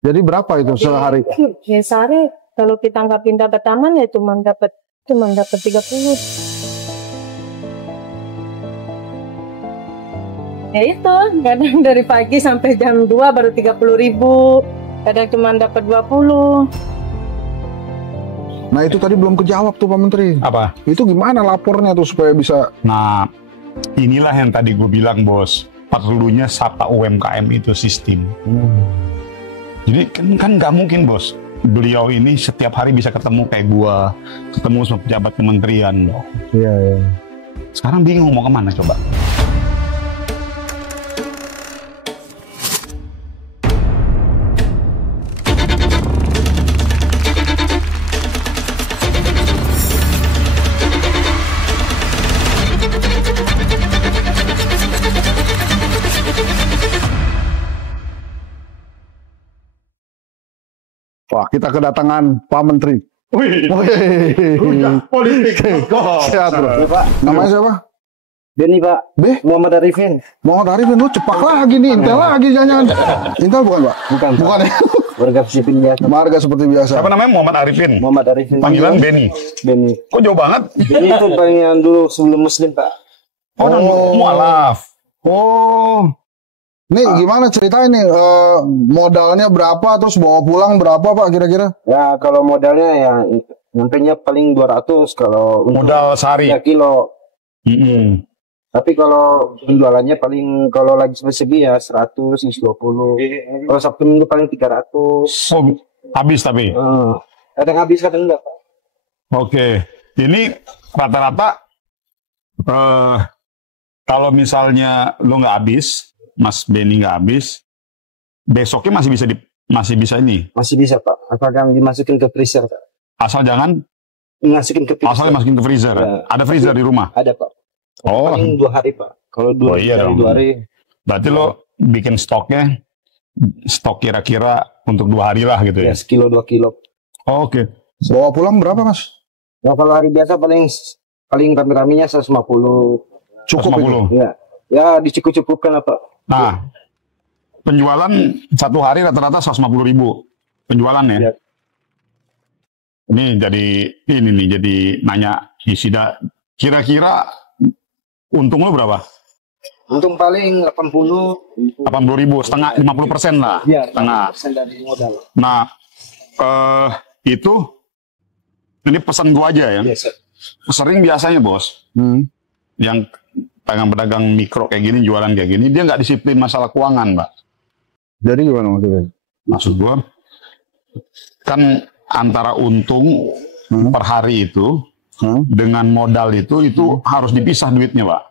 Jadi berapa itu sehari? Ya sehari kalau kita nggak pindah ke taman ya cuma dapat 30. Ya itu, kadang dari pagi sampai jam 2 baru 30.000, kadang cuma dapat 20. Nah itu tadi belum kejawab tuh Pak Menteri. Apa? Itu gimana lapornya tuh supaya bisa? Nah, inilah yang tadi gue bilang bos, perlunya SAPA UMKM itu sistem. Jadi kan nggak mungkin bos, beliau ini setiap hari bisa ketemu kayak gua, ketemu sama pejabat kementerian loh. Iya. Sekarang bingung mau kemana coba? Wah, kita kedatangan Pak Menteri. Wih, politik. Sehat, Bro. Pak. Namanya siapa? Benny Pak. Muhammad Arifin. Muhammad Arifin, lu cepak lagi nih, Intel lagi jangan. Intel bukan Pak? Bukan. Bukan ya? Warga sipil biasa. Marga seperti biasa. Siapa namanya? Muhammad Arifin. Muhammad Arifin. Panggilan Benny. Benny. Kok jauh banget? Benny itu panggilan dulu sebelum Muslim Pak. Oh, mualaf. Oh. Nih gimana ceritanya nih, modalnya berapa, terus bawa pulang berapa Pak kira-kira? Ya kalau modalnya ya nyampenya paling 200 kalau Modal sehari. 3 kilo. Tapi kalau penjualannya paling kalau lagi segi ya 100, 120. Kalau Sabtu Minggu paling 300. Oh, habis tapi. Kadang habis kadang enggak Pak. Oke. Ini rata-rata kalau misalnya lo nggak habis, Mas Benny nggak habis, besoknya masih bisa ini. Masih bisa Pak. Apakah dimasukin ke freezer Pak? Asal jangan Masukin ke freezer. asal dimasukin ke freezer. Ya. Ada freezer di rumah. Ada Pak. Oh. Paling 2 hari Pak. Kalau 2 hari, Iya dong. 2 hari. Berarti lo bikin stoknya, stok kira-kira untuk 2 hari lah gitu Ya ya. sekilo 2 kilo. Oke. Bawa pulang berapa Mas? Nah, kalau hari biasa paling rame-ramenya 150. Cukup 150. itu? Ya dicukup-cukupkan lah Pak. Nah, penjualan satu hari rata-rata 150.000 penjualannya. Ya. Ini jadi nanya Isida, kira-kira untung lo berapa? Untung paling 80.000, setengah 50% lah, ya, setengah. 50% dari modal. Nah, ini pesan gua aja ya. Yes, sir. Sering biasanya bos, yang pedagang mikro kayak gini, jualan kayak gini, dia nggak disiplin masalah keuangan, Mbak. Jadi gimana maksudnya? Maksud gua, kan antara untung per hari itu dengan modal itu harus dipisah duitnya, Pak.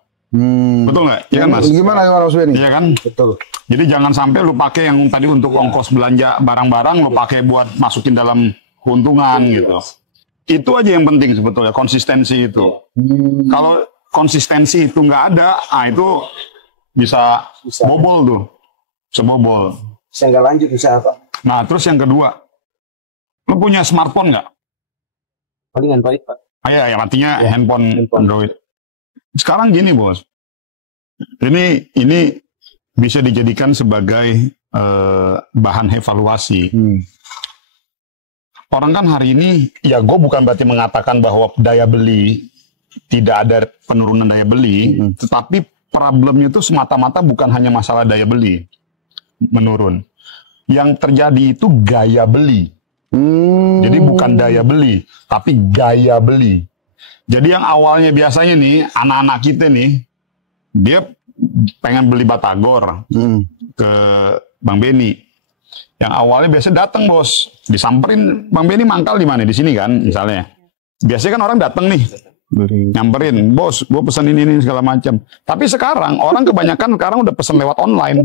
Betul nggak? Iya kan, Mas? Gimana Mas Benny? Iya kan? Betul. Jadi jangan sampai lu pakai yang tadi untuk ongkos belanja barang-barang, lu pakai buat masukin dalam keuntungan gitu. Itu aja yang penting sebetulnya, konsistensi itu. Kalau konsistensi itu nggak ada, itu bisa bobol tuh. Bisa bobol. Bisa nggak lanjut bisa apa? Nah, terus yang kedua, lu punya smartphone nggak? Paling Android Pak. Ya, artinya handphone Android. Sekarang gini bos, ini bisa dijadikan sebagai bahan evaluasi. Orang kan hari ini, ya gue bukan berarti mengatakan bahwa daya beli, tidak ada penurunan daya beli, tetapi problemnya itu semata-mata bukan hanya masalah daya beli menurun. Yang terjadi itu gaya beli. Jadi bukan daya beli, tapi gaya beli. Jadi yang awalnya biasanya nih, anak-anak kita nih, dia pengen beli batagor ke Bang Benny. Yang awalnya biasa datang bos, disamperin Bang Benny mangkal di mana, di sini kan misalnya. Biasanya kan orang datang nih, nyamperin, bos, gue pesan ini segala macam. Tapi sekarang orang kebanyakan sekarang udah pesan lewat online.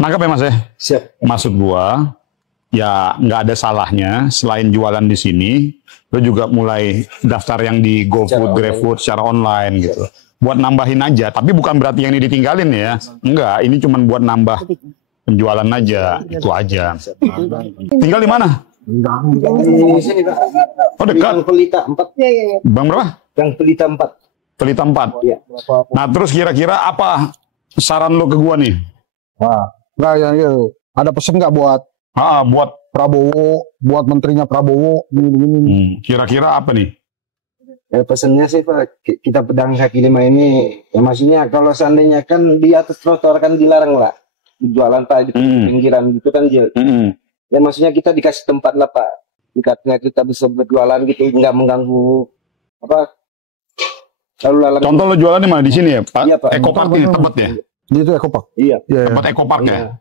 Nangkep ya mas ya? Siap. Maksud gua, ya nggak ada salahnya selain jualan di sini, lo juga mulai daftar yang di GoFood, GrabFood secara online gitu. Buat nambahin aja, tapi bukan berarti yang ini ditinggalin ya. Enggak, ini cuma buat nambah penjualan aja, itu aja. Tinggal di mana? Di sini Pak. Oh dekat. Gang Pelita 4. Iya. Bang berapa? Gang Pelita 4. Pelita 4. Iya. Nah terus kira-kira apa saran lo ke gua nih? Wah, nggak yang itu. Ada pesan nggak buat Buat Prabowo, buat menterinya Prabowo, gini-gini? kira-kira apa nih? Pesannya sih Pak, kita pedagang kaki lima ini, ya maksudnya kalau seandainya kan di atas trotoar kan dilarang lah, jualan Pak di pinggiran gitu kan dia. Ya maksudnya kita dikasih tempat lah Pak, dekatnya kita bisa berjualan gitu, nggak mengganggu apa lalu lalang. Contoh lo jualan di mana? Di sini ya, Pak? Iya, Pak. Eco Park ini tempat ya? Itu Ekopak. Iya. Tempat Eco Park ya?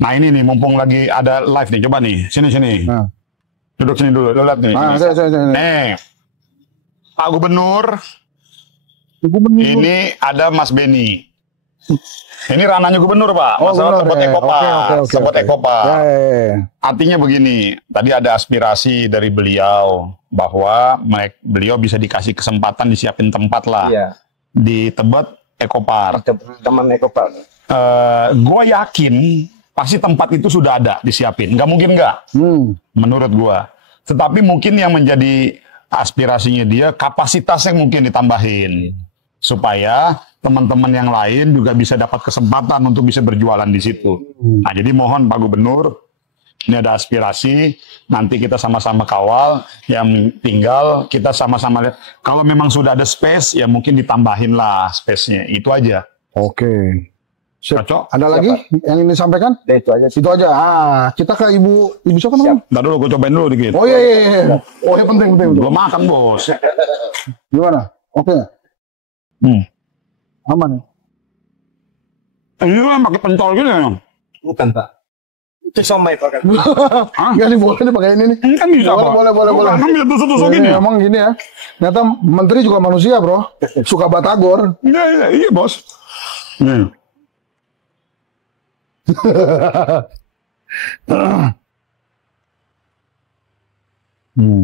Nah ini nih, mumpung lagi ada live nih, coba nih, sini. Nah. Duduk sini dulu, lo lihat nih. Saya. Nih, Pak Gubernur, ini ada Mas Beni. Ini ranahnya gubernur, Pak. Masalah tempat Eco Park. Tempat Eco Park. Artinya begini, tadi ada aspirasi dari beliau bahwa beliau bisa dikasih kesempatan disiapin tempat lah di Tebet Eco Park. Taman Eco Park. Gue yakin pasti tempat itu sudah ada disiapin. Nggak mungkin nggak, menurut gue. Tetapi mungkin yang menjadi aspirasinya dia, kapasitasnya mungkin ditambahin. Supaya teman-teman yang lain juga bisa dapat kesempatan untuk bisa berjualan di situ. Nah, jadi mohon Pak Gubernur, ini ada aspirasi, nanti kita sama-sama kawal, yang tinggal kita sama-sama lihat. Kalau memang sudah ada space, ya mungkin ditambahin lah space-nya. Itu aja. Oke. Cocok? Ada lagi yang ini disampaikan? Itu aja. Itu aja. Kita ke ibu siapa namanya? Ntar dulu, gue cobain dulu dikit. Oh iya. Oh iya penting. Belum makan, Bos. Gimana? Oke. Aman. Ini kan pakai pentol gini ya? Bukan Pak. Itu somai Pak kan. Enggak nih boleh nih pakai ini nih. Ini kan bisa, Pak. Boleh. Kan bisa tusuk-tusuk gini ya? Emang gini ya. Ternyata menteri juga manusia, Bro. Suka batagor. Iya, Bos. Nih.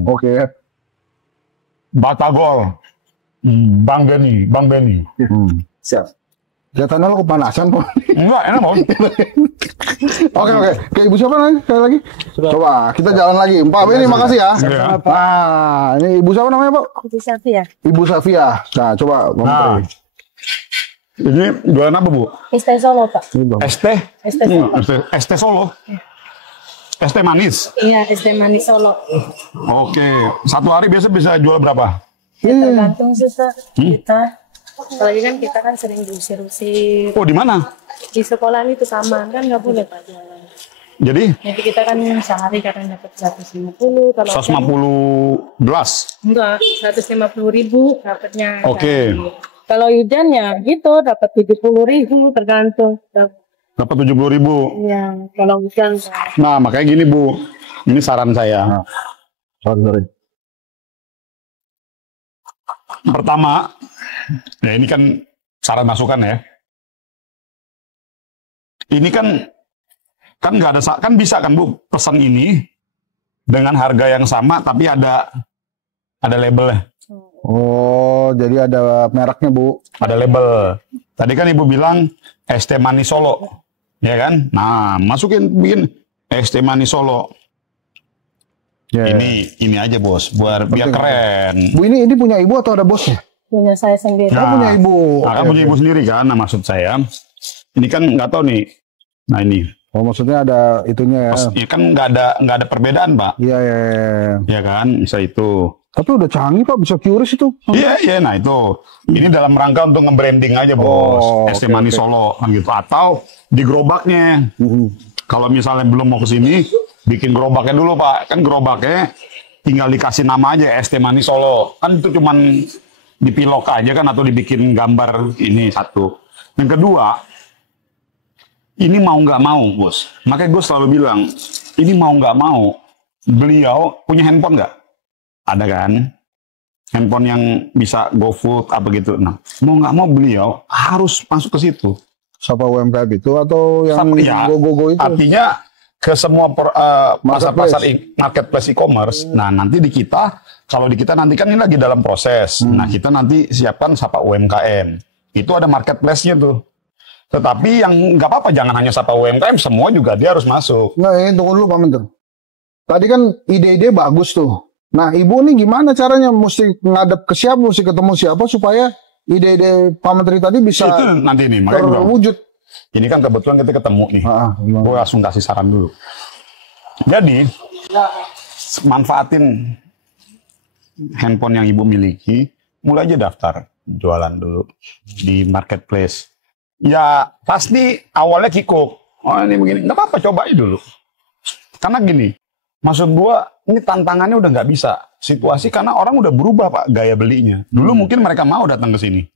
Oke. Batagor. Bang Beni. Siap. Kelihatannya lo kepanasan kok. Enggak, enak Bos. Oke. Ke ibu siapa lagi? Sekali lagi. Coba kita jalan lagi. Pak Beni, makasih ya. Nah, ini ibu siapa namanya, Pak? Ibu Safia. Ibu Safia. Nah, coba Pak Menteri. Ini jualan apa, Bu? ST Solo, Pak. ST? ST Solo. ST Solo? ST manis? Iya, ST Manis Solo. Oke. Satu hari biasa bisa jual berapa? Ya, tergantung sih, kita. Apalagi kan kita kan sering diusir-usir. Oh, di mana? Di sekolah itu sama, kan nggak boleh Pak jualan. Jadi? Jadi kita kan sehari kadang dapat 150. Kalau 150 gelas? enggak, 150.000 dapatnya. Oke. Kalau hujan ya gitu, dapat 70.000 tergantung. Dapat 70.000. Ya, kalau hujan. Nah, makanya gini, Bu. Ini saran saya. Pertama, ya ini kan saran masukan ya. Ini kan nggak ada, kan bisa kan Bu pesan ini dengan harga yang sama tapi ada labelnya. Oh, jadi ada mereknya, Bu. Ada label. Tadi kan Ibu bilang ST Manis Solo, ya kan? Nah, bikin ST Manis Solo. Ini aja Bos, biar keren. Bu, ini punya ibu atau ada bosnya? Punya saya sendiri. Oh, punya ibu. Nah, kan punya ibu sendiri kan? Nah, maksud saya, ini kan nggak tahu nih. Nah ini. Oh, maksudnya ada itunya ya? Ya kan nggak ada perbedaan, Pak. Iya. Ya kan, bisa itu. Tapi udah canggih, Pak, bisa QRIS itu. Iya, nah itu. Ini dalam rangka untuk nge-branding aja, Bos. ST Manis Solo, kan gitu. Atau di gerobaknya. Kalau misalnya belum mau ke sini, bikin gerobaknya dulu, Pak. Kan gerobaknya tinggal dikasih nama aja ST Manis Solo. Kan itu cuman dipilok aja kan atau dibikin gambar ini satu. Yang kedua, ini mau nggak mau, Bos. Makanya gue selalu bilang, ini mau nggak mau, beliau punya handphone nggak? Ada kan? Handphone yang bisa GoFood apa gitu. Nah, mau nggak mau beliau harus masuk ke situ. Sapa UMKM itu atau yang go-go itu? Artinya ke semua pasar-pasar marketplace e-commerce. Nah, nanti di kita, kalau di kita nanti kan ini lagi dalam proses. Nah, kita nanti siapkan Sapa UMKM. Itu ada marketplace-nya tuh. Tetapi yang nggak apa-apa, jangan hanya Sapa UMKM, semua juga dia harus masuk. Nggak, tunggu dulu Pak Menteri. Tadi kan ide-ide bagus tuh. Nah, Ibu nih gimana caranya? Mesti ngadep ke siapa, mesti ketemu siapa supaya ide-ide Pak Menteri tadi bisa itu nanti nih, terwujud. Ini kan kebetulan kita ketemu nih. Gue langsung kasih saran dulu. Jadi, manfaatin handphone yang ibu miliki, mulai aja daftar jualan dulu di marketplace. Ya pasti awalnya kikuk. Oh ini begini, nggak apa-apa, cobain dulu. Karena gini, maksud gua ini tantangannya udah nggak bisa. Situasi karena orang udah berubah Pak gaya belinya. Dulu mungkin mereka mau datang ke sini,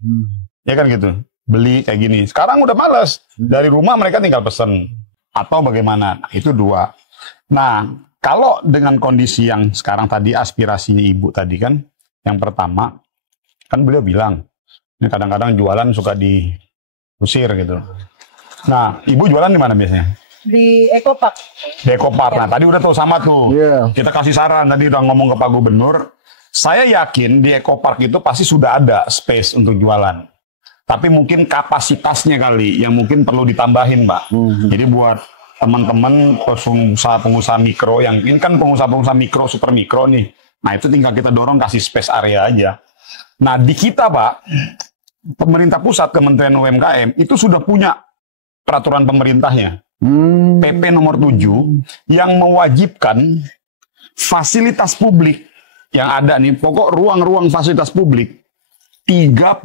ya kan gitu, beli kayak gini. Sekarang udah males, dari rumah mereka tinggal pesen atau bagaimana. Nah, itu dua. Nah, kalau dengan kondisi yang sekarang tadi aspirasinya ibu tadi kan, yang pertama kan beliau bilang, ini kadang-kadang jualan suka diusir gitu. Nah, ibu jualan di mana biasanya? Di Ekopark. Di Ekopark. Nah, tadi udah tuh sama tuh. Kita kasih saran tadi udah ngomong ke Pak Gubernur. Saya yakin di Ekopark itu pasti sudah ada space untuk jualan. Tapi mungkin kapasitasnya kali yang mungkin perlu ditambahin, Mbak. Jadi buat teman-teman pengusaha mikro yang ini kan pengusaha mikro, super mikro nih. Nah itu tinggal kita dorong kasih space area aja. Nah di kita Pak, pemerintah pusat Kementerian UMKM itu sudah punya peraturan pemerintahnya. PP nomor 7 yang mewajibkan fasilitas publik yang ada nih, pokok ruang-ruang fasilitas publik 30%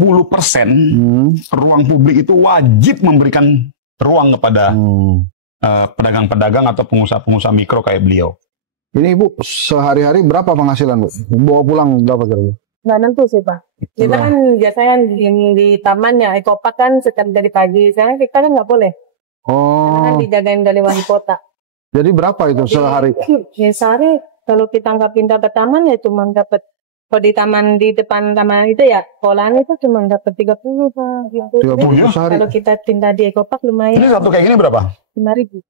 ruang publik itu wajib memberikan ruang kepada pedagang-pedagang atau pengusaha-pengusaha mikro kayak beliau. Ini Ibu sehari-hari berapa penghasilan Bu? Bawa pulang berapa kira-kira? Nggak nentu sih Pak. Kita kan biasanya di tamannya Ekopark kan sekitar dari pagi. Sekarang kita kan nggak boleh. Karena kan dijagain dari wali kota. Jadi berapa itu sehari? Ya sehari kalau kita nggak pindah ke taman ya cuma dapat. Kalau di taman di depan taman itu ya sekolahan itu cuma dapat 30 Pak. 30 sehari. Kalau kita pindah di Ekopark lumayan. Ini satu kayak gini berapa? 5.000.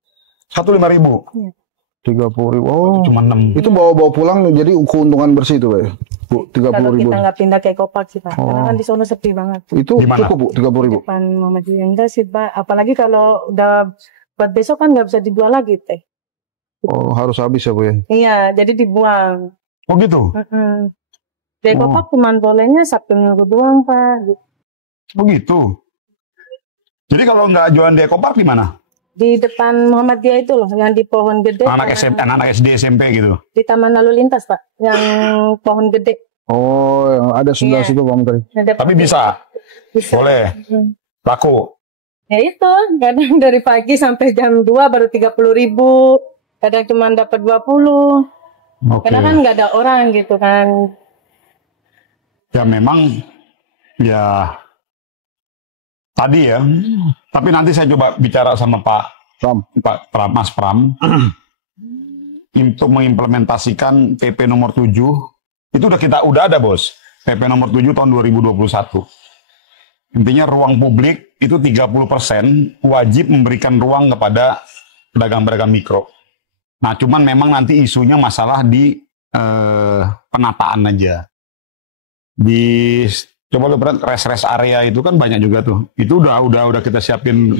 Satu 5.000. Iya. 30.000. Oh, cuma 6. Itu bawa pulang jadi keuntungan bersih itu, Pak. Bu, 30.000. Kalau kita nggak pindah ke Ekopark sih Pak. Karena kan di sana sepi banget. Itu gimana? cukup Bu, 30.000. Depan Muhammadiyah enggak sih Pak. Apalagi kalau udah buat besok kan nggak bisa dijual lagi teh. Oh, harus habis ya Bu ya. Iya, jadi dibuang. Oh gitu. Di Ekopark cuma bolehnya Sabtu Minggu doang Pak. Oh gitu. Jadi kalau nggak jualan di Ekopark di mana? Di depan Muhammadiyah itu loh, yang di pohon gede. Anak SD SMP gitu. Di taman lalu lintas Pak, yang pohon gede. Oh, yang ada sebelah situ Pak Menteri. Tapi bisa. Boleh. Laku. Ya itu, kadang dari pagi sampai jam 2 baru 30.000. Kadang cuma dapat 20. Karena kan nggak ada orang gitu kan. Ya memang ya tadi ya. Tapi nanti saya coba bicara sama Mas Pram untuk mengimplementasikan PP nomor 7. Itu udah ada Bos. PP nomor 7 tahun 2021. Intinya ruang publik itu 30% wajib memberikan ruang kepada pedagang-pedagang mikro. Nah, cuman memang nanti isunya masalah di penataan aja. Coba lu perhatikan rest area itu kan banyak juga tuh. Itu udah kita siapin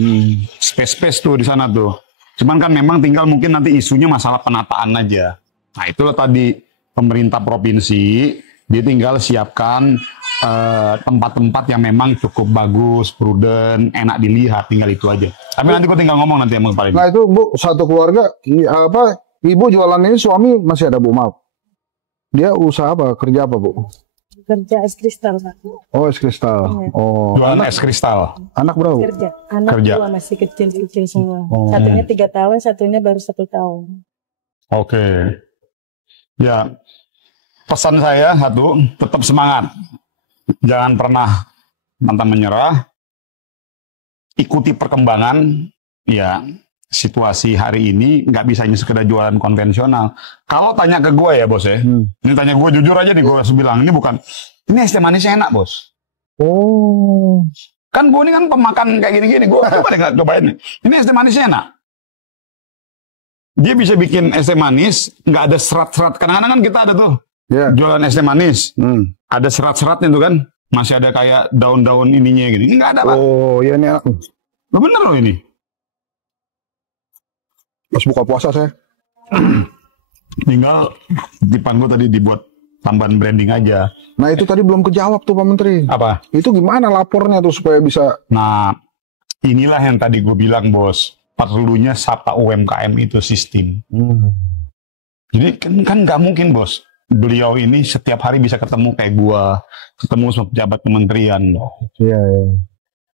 space tuh di sana tuh. Cuman kan memang tinggal mungkin nanti isunya masalah penataan aja. Nah, itulah tadi pemerintah provinsi dia tinggal siapkan tempat-tempat yang memang cukup bagus, prudent, enak dilihat, tinggal itu aja. Tapi nanti gua tinggal ngomong nanti sama Pak. Nah, itu Bu, satu keluarga Ibu jualan ini, suami masih ada Bu, maaf. Dia usaha apa? Kerja apa Bu? Kerja es kristal Pak. Oh, es kristal. Oh, jualan es kristal. Anak berapa? Kerja. Anak dua masih kecil-kecil semua. Satunya 3 tahun, satunya baru 1 tahun. Oke. Ya, pesan saya satu, tetap semangat. Jangan pernah pantang menyerah. Ikuti perkembangan. Ya, situasi hari ini nggak bisa hanya sekedar jualan konvensional. Kalau tanya ke gue ya Bos ya, ini tanya gue jujur aja nih, gue harus bilang ini es teh manisnya enak Bos. Oh, kan gue ini kan pemakan kayak gini-gini, gue coba deh cobain nih. Ini es teh manisnya enak. Dia bisa bikin es teh manis, nggak ada serat-serat. Kadang-kadang kan kita ada tuh jualan es teh manis, ada serat-seratnya tuh kan, masih ada kayak daun-daun ininya gitu. Ini nggak ada Pak. Oh, iya ini enak. Bener loh ini. Pas buka puasa saya. Tinggal tipan gue tadi dibuat tambahan branding aja. Nah itu tadi belum kejawab tuh Pak Menteri. Apa? Itu gimana lapornya tuh supaya bisa? Nah, Inilah yang tadi gue bilang, Bos. Perlunya Sapa UMKM itu sistem. Jadi kan nggak mungkin, Bos. Beliau ini setiap hari bisa ketemu kayak gua, ketemu sama pejabat kementerian. Iya.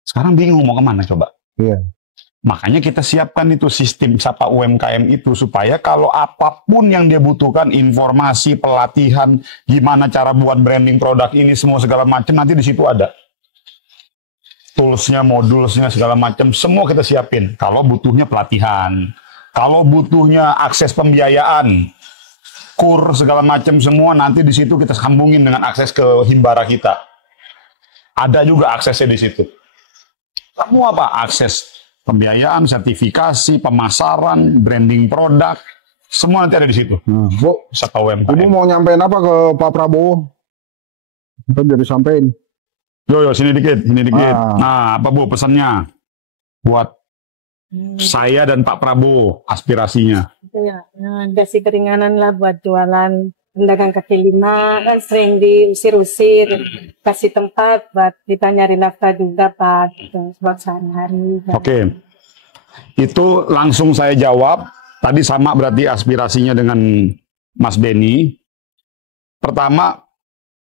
Sekarang bingung mau kemana coba. Iya. Makanya kita siapkan itu sistem Sapa UMKM itu supaya kalau apapun yang dia butuhkan, informasi, pelatihan, gimana cara buat branding produk ini, semua segala macam nanti di situ ada. Toolsnya, modulsnya, segala macam, semua kita siapin. Kalau butuhnya pelatihan, kalau butuhnya akses pembiayaan, kur segala macam semua nanti di situ kita sambungin dengan akses ke himbara kita. Ada juga aksesnya di situ. Semua apa? Akses pembiayaan, sertifikasi, pemasaran, branding produk, semua nanti ada di situ. Bu, Sapa UMKM. Ibu mau nyampein apa ke Pak Prabowo? Kita jadi sampein. Yo, sini dikit, sini dikit. Nah, apa Bu pesannya buat saya dan Pak Prabowo, aspirasinya? Ya, kasih keringanan lah buat jualan pedagang kaki lima, kan sering diusir-usir, kasih tempat buat kita nyari nafkah juga Pak, gitu, buat sehari-hari. Oke, itu langsung saya jawab. Tadi sama berarti aspirasinya dengan Mas Benny. Pertama,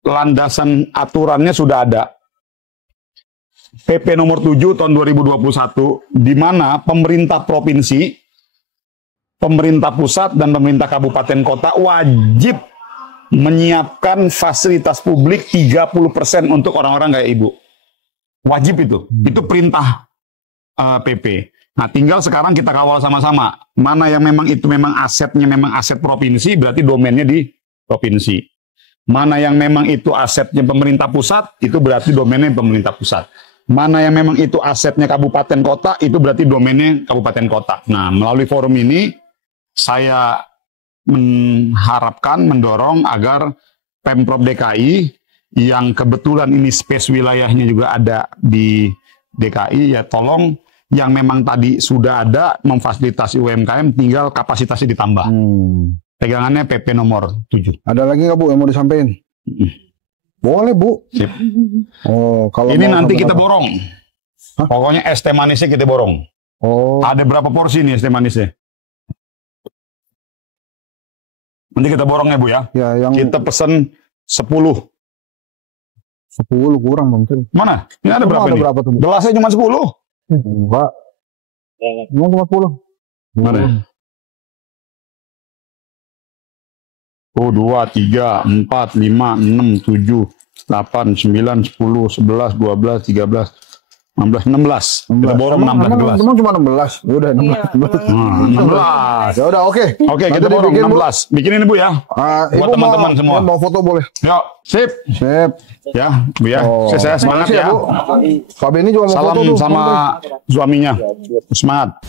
landasan aturannya sudah ada. PP nomor 7 tahun 2021, di mana pemerintah provinsi, pemerintah pusat, dan pemerintah kabupaten kota wajib menyiapkan fasilitas publik 30% untuk orang-orang kayak Ibu. Wajib itu. Itu perintah PP. Nah, tinggal sekarang kita kawal sama-sama. Mana yang memang itu memang asetnya memang aset provinsi, berarti domainnya di provinsi. Mana yang memang itu asetnya pemerintah pusat, itu berarti domainnya pemerintah pusat. Mana yang memang itu asetnya kabupaten kota, itu berarti domainnya kabupaten kota. Nah, melalui forum ini, saya mengharapkan, mendorong agar Pemprov DKI, yang kebetulan ini space wilayahnya juga ada di DKI, ya tolong yang memang tadi sudah ada memfasilitasi UMKM, tinggal kapasitasnya ditambah. Pegangannya PP nomor 7. Ada lagi nggak Bu yang mau disampaikan? Boleh Bu. Sip. Oh, kalau Ini mau nanti kita apa? borong. Hah? Pokoknya es teh manisnya kita borong. Oh, Ada berapa porsi nih es teh manisnya? Nanti kita borong ya Bu ya. ya yang Kita pesen 10. 10 kurang mungkin. Mana? Ini ada berapa Ada nih? berapa tuh Bu? Gelasnya cuma 10. Enggak. Cuma 10. Mana? Oh, 2, 3, 4, 5, 6, 7, 8, 9, 10, 11, 12, 13, 16, 16. Kita borong 16 gelas. Emang cuma 16. Ya udah 16. 16. Ya udah oke. Oke, Nanti kita borong dibikin, Bu. 16. Bikinin Bu ya. Ibu Buat teman-teman mau- semua. Mau foto boleh? Yuk, sip. Sip. Ya, Bu ya. Oh, Saya semangat makasih ya. Bu. Pak Benny juga mau Salam foto tuh. sama suaminya. Semangat.